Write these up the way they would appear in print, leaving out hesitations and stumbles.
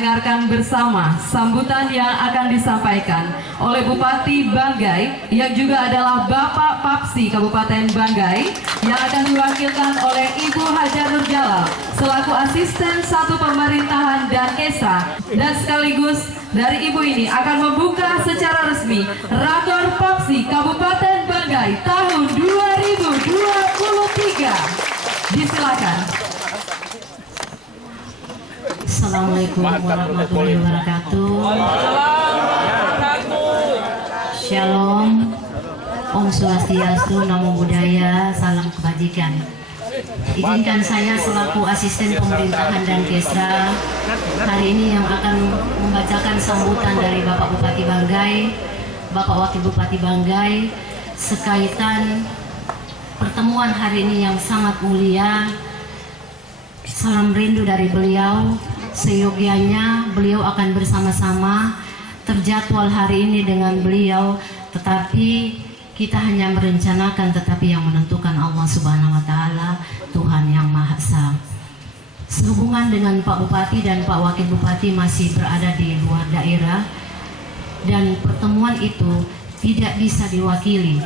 dengarkan bersama sambutan yang akan disampaikan oleh Bupati Banggai yang juga adalah Bapak Papsi Kabupaten Banggai yang akan diwakilkan oleh Ibu Hajar Nurjalal selaku Asisten 1 Pemerintahan dan Kesra, dan sekaligus dari Ibu ini akan membuka secara resmi Rakor Papsi Kabupaten Banggai tahun 2023. Disilakan. Assalamualaikum warahmatullahi wabarakatuh. Shalom, Om Swastiastu, Namo Buddhaya, salam kebajikan. Izinkan saya selaku Asisten Pemerintahan dan Kesra hari ini yang akan membacakan sambutan dari Bapak Bupati Banggai, Bapak Wakil Bupati Banggai sekaitan pertemuan hari ini yang sangat mulia. Salam rindu dari beliau. Seyogianya beliau akan bersama-sama terjadwal hari ini dengan beliau, tetapi kita hanya merencanakan, tetapi yang menentukan Allah Subhanahu wa Ta'ala, Tuhan yang Maha Esa. Sehubungan dengan Pak Bupati dan Pak Wakil Bupati masih berada di luar daerah, dan pertemuan itu tidak bisa diwakili.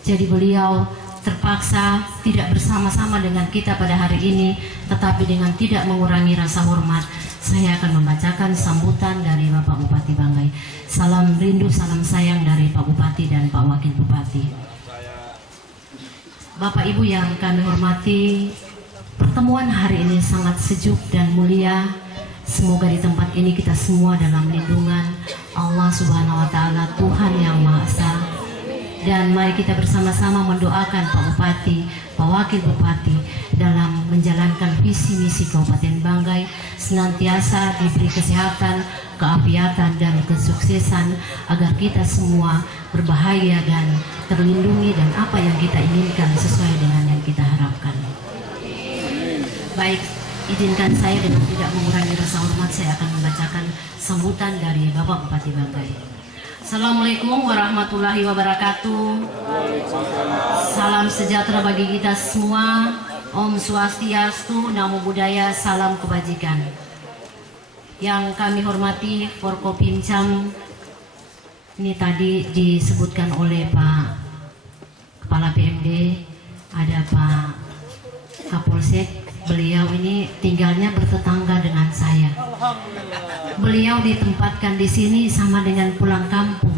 Jadi beliau terpaksa tidak bersama-sama dengan kita pada hari ini, tetapi dengan tidak mengurangi rasa hormat, saya akan membacakan sambutan dari Bapak Bupati Banggai. Salam rindu, salam sayang dari Pak Bupati dan Pak Wakil Bupati. Bapak Ibu yang kami hormati, pertemuan hari ini sangat sejuk dan mulia. Semoga di tempat ini kita semua dalam lindungan Allah Subhanahu wa Ta'ala, Tuhan yang Maha Esa. Dan mari kita bersama-sama mendoakan Pak Bupati, Pak Wakil Bupati dalam menjalankan visi misi Kabupaten Banggai senantiasa diberi kesehatan, keapiatan, dan kesuksesan agar kita semua berbahagia dan terlindungi dan apa yang kita inginkan sesuai dengan yang kita harapkan. Baik, izinkan saya dengan tidak mengurangi rasa hormat, saya akan membacakan sambutan dari Bapak Bupati Banggai. Assalamualaikum warahmatullahi wabarakatuh. Salam sejahtera bagi kita semua. Om Swastiastu, Namo Buddhaya, salam kebajikan. Yang kami hormati Forkopimcam, ini tadi disebutkan oleh Pak Kepala PMD, ada Pak Kapolsek. Beliau ini tinggalnya bertetangga dengan saya. Beliau ditempatkan di sini sama dengan pulang kampung.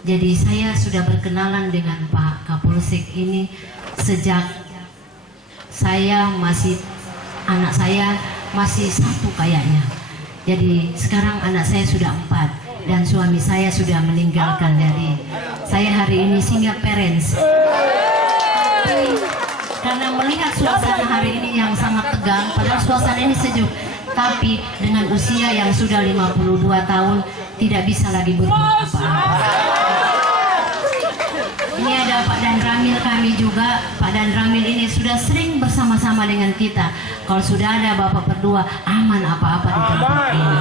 Jadi saya sudah berkenalan dengan Pak Kapolsek ini sejak anak saya masih 1 kayaknya. Jadi sekarang anak saya sudah 4 dan suami saya sudah meninggalkan. Dari saya hari ini single parents. Karena melihat suasana hari ini yang sangat tegang, padahal suasana ini sejuk, tapi dengan usia yang sudah 52 tahun tidak bisa lagi berbuat apa-apa. Ini ada Pak Dan Ramil kami juga. Pak Dan Ramil ini sudah sering bersama-sama dengan kita. Kalau sudah ada Bapak berdua, aman apa-apa di tempat ini.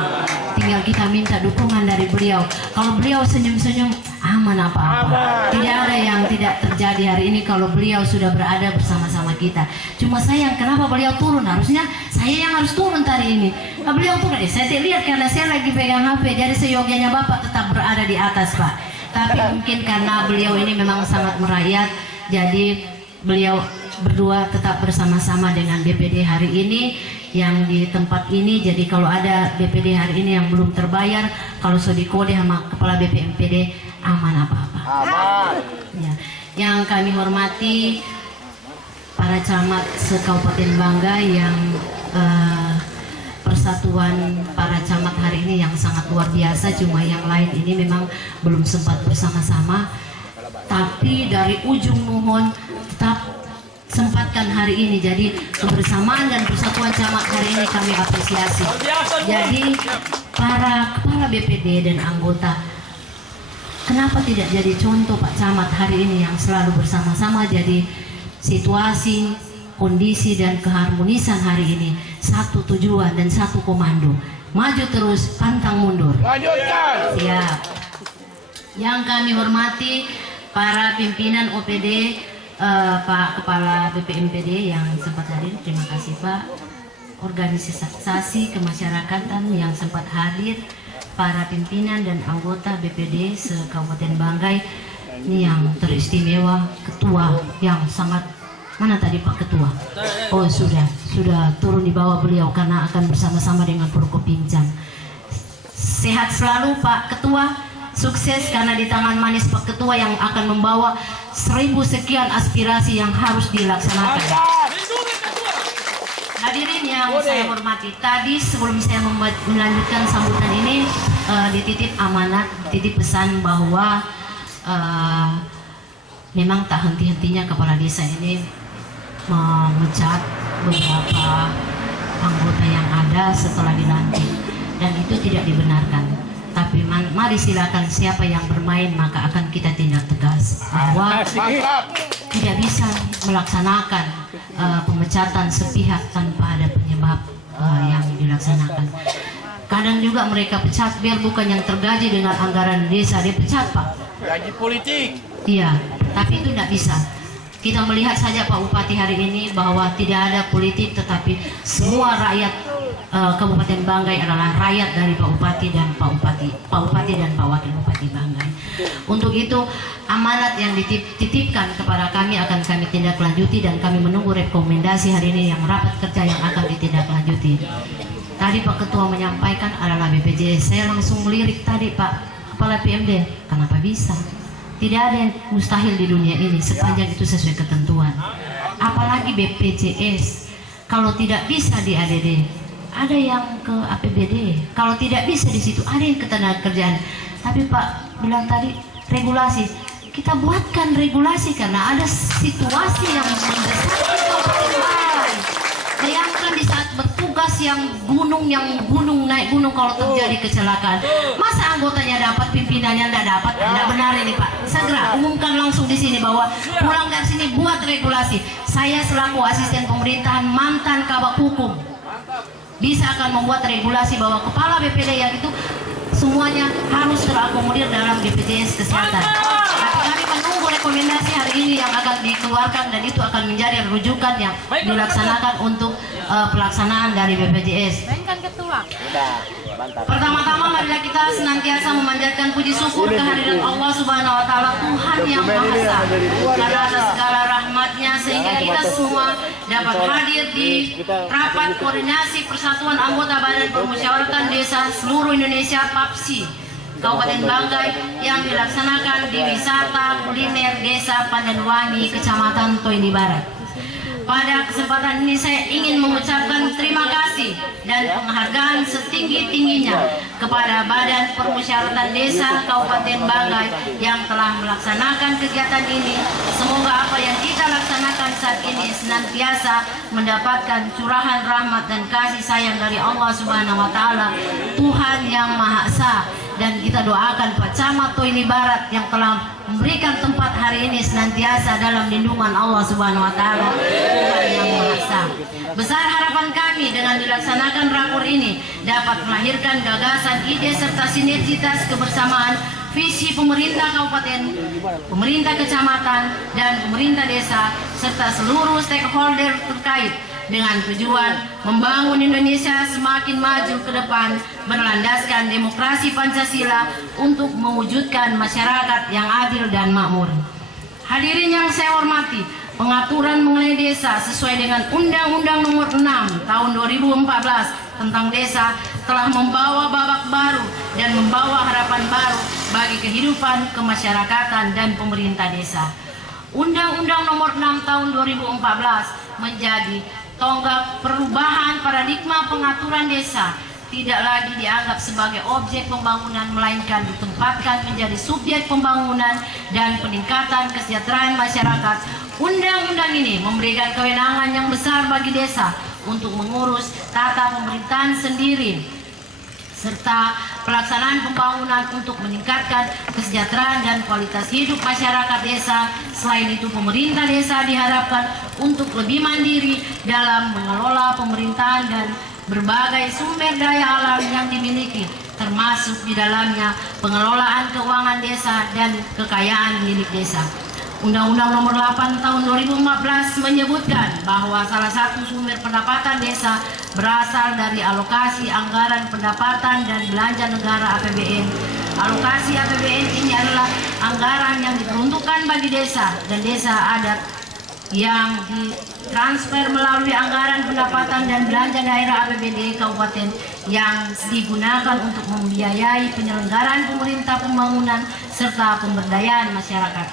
Tinggal kita minta dukungan dari beliau. Kalau beliau senyum-senyum, aman apa-apa. Tidak ada yang tidak terjadi hari ini kalau beliau sudah berada bersama-sama kita. Cuma sayang, kenapa beliau turun? Harusnya saya yang harus turun tadi ini. Nah, beliau turun. Saya tidak lihat karena saya lagi pegang HP. Jadi seyogianya Bapak tetap berada di atas, Pak. Tapi mungkin karena beliau ini memang sangat merayat, jadi beliau berdua tetap bersama-sama dengan BPD hari ini yang di tempat ini. Jadi kalau ada BPD hari ini yang belum terbayar, kalau sudah dikode sama Kepala BPMPD, aman apa-apa. Ya. Yang kami hormati para camat se-Kabupaten Banggai yang persatuan para camat hari ini yang sangat luar biasa. Cuma yang lain ini memang belum sempat bersama-sama, tapi dari ujung mohon tetap sempatkan hari ini. Jadi kebersamaan dan persatuan camat hari ini kami apresiasi. Jadi para kepala BPD dan anggota, kenapa tidak jadi contoh Pak Camat hari ini yang selalu bersama-sama? Jadi situasi, kondisi dan keharmonisan hari ini satu tujuan dan satu komando, maju terus pantang mundur. Lanjutkan. Siap. Yang kami hormati para pimpinan OPD, Pak Kepala BPMPD yang sempat hadir, terima kasih Pak. organisasi kemasyarakatan yang sempat hadir, para pimpinan dan anggota BPD se-Kabupaten Banggai. Ini yang teristimewa, ketua yang sangat, mana tadi Pak Ketua? Oh sudah turun di bawah beliau karena akan bersama-sama dengan Prokopimjan. Sehat selalu Pak Ketua, sukses karena di tangan manis Pak Ketua yang akan membawa 1000 sekian aspirasi yang harus dilaksanakan. Hadirin yang saya hormati, tadi sebelum saya melanjutkan sambutan ini dititip amanat, titip pesan bahwa memang tak henti-hentinya kepala desa ini memecat beberapa anggota yang ada setelah dilantik, dan itu tidak dibenarkan. Tapi mari silakan, siapa yang bermain maka akan kita tindak tegas bahwa tidak bisa melaksanakan pemecatan sepihak tanpa ada penyebab yang dilaksanakan. Kadang juga mereka pecat biar bukan yang tergaji dengan anggaran desa, dia pecat Pak. Gaji politik. Iya, tapi itu tidak bisa. Kita melihat saja Pak Bupati hari ini bahwa tidak ada politik, tetapi semua rakyat Kabupaten Banggai adalah rakyat dari Pak Bupati dan Pak Bupati dan Pak Wakil Bupati Banggai. Untuk itu amanat yang dititipkan kepada kami akan kami tindak lanjuti, dan kami menunggu rekomendasi hari ini yang rapat kerja yang akan ditindaklanjuti. Tadi Pak Ketua menyampaikan adalah BPJS. Saya langsung melirik tadi Pak Kepala PMD, kenapa bisa? Tidak ada yang mustahil di dunia ini sepanjang itu sesuai ketentuan. Apalagi BPJS, kalau tidak bisa di ADD, ada yang ke APBD. Kalau tidak bisa di situ, ada yang ke tenaga-kerjaan. Tapi Pak bilang tadi regulasi, kita buatkan regulasi karena ada situasi yang mendesak di Kabupaten Banggai. Bayangkan di saat bertugas yang gunung naik gunung, kalau terjadi kecelakaan, masa anggotanya dapat, pimpinannya tidak dapat? Tidak benar ini Pak. Segera umumkan langsung di sini bahwa pulang dari sini buat regulasi. Saya selaku asisten pemerintahan mantan kabak hukum bisa akan membuat regulasi bahwa kepala BPD yang itu semuanya harus terakomodir dalam BPJS Kesehatan. Tapi kami menunggu rekomendasi hari ini yang akan dikeluarkan, dan itu akan menjadi rujukan yang dilaksanakan untuk pelaksanaan dari BPJS. Pertama-tama marilah kita senantiasa memanjatkan puji syukur kehadirat Allah Subhanahu wa Ta'ala, Tuhan yang Maha Esa, karena atas segala rahmatnya sehingga kita semua dapat hadir di rapat koordinasi persatuan anggota Badan Permusyawaratan Desa seluruh Indonesia PAPSI Kabupaten Banggai yang dilaksanakan di wisata kuliner Desa Pandanwangi, Kecamatan Toini Barat. Pada kesempatan ini saya ingin mengucapkan terima kasih dan penghargaan setinggi-tingginya kepada Badan Permusyawaratan Desa Kabupaten Banggai yang telah melaksanakan kegiatan ini. Semoga apa yang kita laksanakan saat ini senantiasa mendapatkan curahan rahmat dan kasih sayang dari Allah Subhanahu wa Ta'ala, Tuhan yang Maha Esa. Dan kita doakan Pak Camat Toini Barat yang telah memberikan tempat hari ini senantiasa dalam lindungan Allah Subhanahu wa Ta'ala, Tuhan yang Maha Esa. Besar harapan kami dengan dilaksanakan rakor ini dapat melahirkan gagasan, ide serta sinergitas kebersamaan visi pemerintah kabupaten, pemerintah kecamatan, dan pemerintah desa serta seluruh stakeholder terkait dengan tujuan membangun Indonesia semakin maju ke depan berlandaskan demokrasi Pancasila untuk mewujudkan masyarakat yang adil dan makmur. Hadirin yang saya hormati, pengaturan mengenai desa sesuai dengan Undang-Undang Nomor 6 Tahun 2014 tentang desa telah membawa babak baru dan membawa harapan baru bagi kehidupan kemasyarakatan dan pemerintah desa. Undang-Undang Nomor 6 Tahun 2014 menjadi tonggak perubahan paradigma pengaturan desa, tidak lagi dianggap sebagai objek pembangunan melainkan ditempatkan menjadi subjek pembangunan dan peningkatan kesejahteraan masyarakat. Undang-undang ini memberikan kewenangan yang besar bagi desa untuk mengurus tata pemerintahan sendiri serta pelaksanaan pembangunan untuk meningkatkan kesejahteraan dan kualitas hidup masyarakat desa. Selain itu, pemerintah desa diharapkan untuk lebih mandiri dalam mengelola pemerintahan dan berbagai sumber daya alam yang dimiliki, termasuk di dalamnya pengelolaan keuangan desa dan kekayaan milik desa. Undang-Undang Nomor 8 Tahun 2014 menyebutkan bahwa salah satu sumber pendapatan desa berasal dari alokasi anggaran pendapatan dan belanja negara APBN. Alokasi APBN ini adalah anggaran yang diperuntukkan bagi desa dan desa adat yang ditransfer melalui anggaran pendapatan dan belanja daerah APBD kabupaten yang digunakan untuk membiayai penyelenggaraan pemerintah pembangunan serta pemberdayaan masyarakat.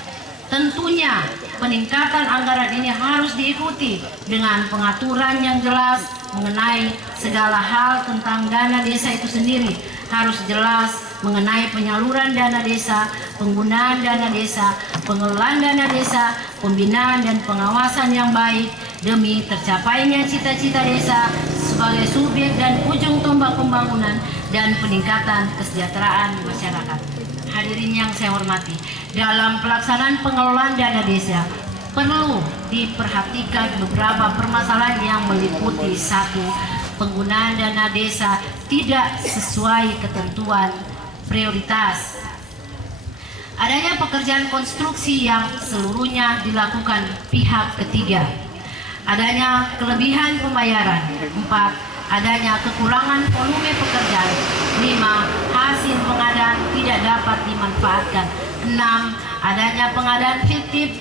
Tentunya peningkatan anggaran ini harus diikuti dengan pengaturan yang jelas mengenai segala hal tentang dana desa itu sendiri. Harus jelas mengenai penyaluran dana desa, penggunaan dana desa, pengelolaan dana desa, pembinaan dan pengawasan yang baik demi tercapainya cita-cita desa sebagai subjek dan ujung tombak pembangunan dan peningkatan kesejahteraan masyarakat. Hadirin yang saya hormati, dalam pelaksanaan pengelolaan dana desa perlu diperhatikan beberapa permasalahan yang meliputi: satu, penggunaan dana desa tidak sesuai ketentuan prioritas. Adanya pekerjaan konstruksi yang seluruhnya dilakukan pihak ketiga. Adanya kelebihan pembayaran. 4. Adanya kekurangan volume pekerjaan. 5. Hasil pengadaan tidak dapat dimanfaatkan. 6. Adanya pengadaan fiktif.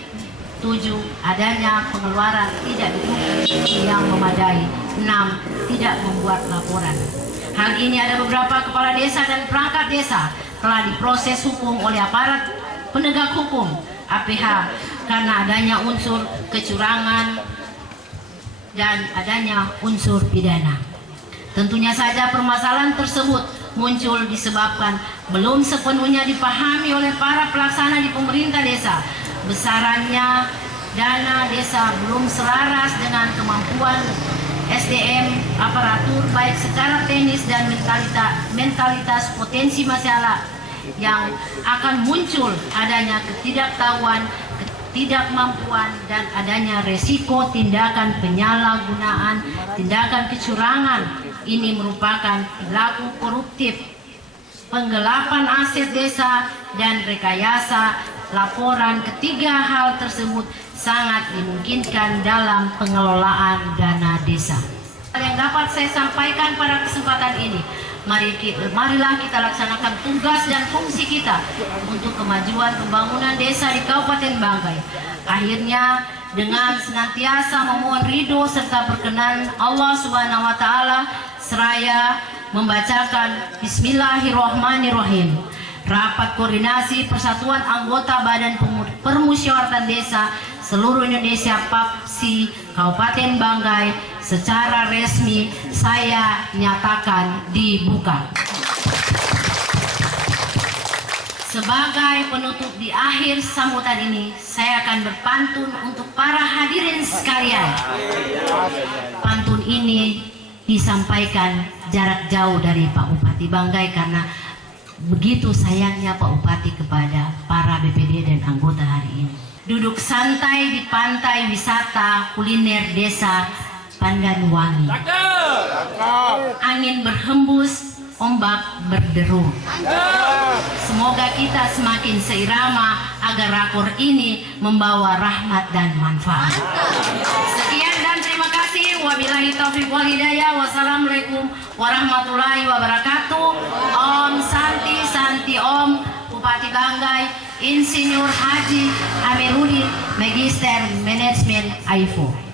7. Adanya pengeluaran tidak dibukti yang memadai. 6. Tidak membuat laporan. Hal ini ada beberapa kepala desa dan perangkat desa telah diproses hukum oleh aparat penegak hukum APH karena adanya unsur kecurangan dan adanya unsur pidana. Tentunya saja permasalahan tersebut muncul disebabkan belum sepenuhnya dipahami oleh para pelaksana di pemerintah desa. Besarannya dana desa belum selaras dengan kemampuan SDM, aparatur baik secara teknis dan mentalitas potensi masalah yang akan muncul adanya ketidaktahuan, ketidakmampuan dan adanya resiko tindakan penyalahgunaan, tindakan kecurangan. Ini merupakan perilaku koruptif, penggelapan aset desa dan rekayasa laporan. Ketiga hal tersebut sangat dimungkinkan dalam pengelolaan dana desa. Yang dapat saya sampaikan pada kesempatan ini, marilah kita laksanakan tugas dan fungsi kita untuk kemajuan pembangunan desa di Kabupaten Banggai. Akhirnya dengan senantiasa memohon ridho serta berkenan Allah Subhanahu wa taala seraya membacakan Bismillahirrahmanirrahim. Rapat koordinasi persatuan anggota Badan Permusyawaratan Desa seluruh Indonesia PAPSI Kabupaten Banggai secara resmi saya nyatakan dibuka. Sebagai penutup di akhir sambutan ini, saya akan berpantun untuk para hadirin sekalian. Pantun ini disampaikan jarak jauh dari Pak Bupati Banggai karena begitu sayangnya Pak Bupati kepada para BPD dan anggota hari ini. Duduk santai di pantai wisata kuliner desa Pandanwangi. Angin berhembus, ombak berderu. Semoga kita semakin seirama agar rakor ini membawa rahmat dan manfaat. Sekian dan terima kasih. Wabillahi taufiq wal hidayah. Wassalamualaikum warahmatullahi wabarakatuh. Om Santi Santi Om. Bupati Banggai Insinyur Haji Amiruddin Magister Manajemen AIFO.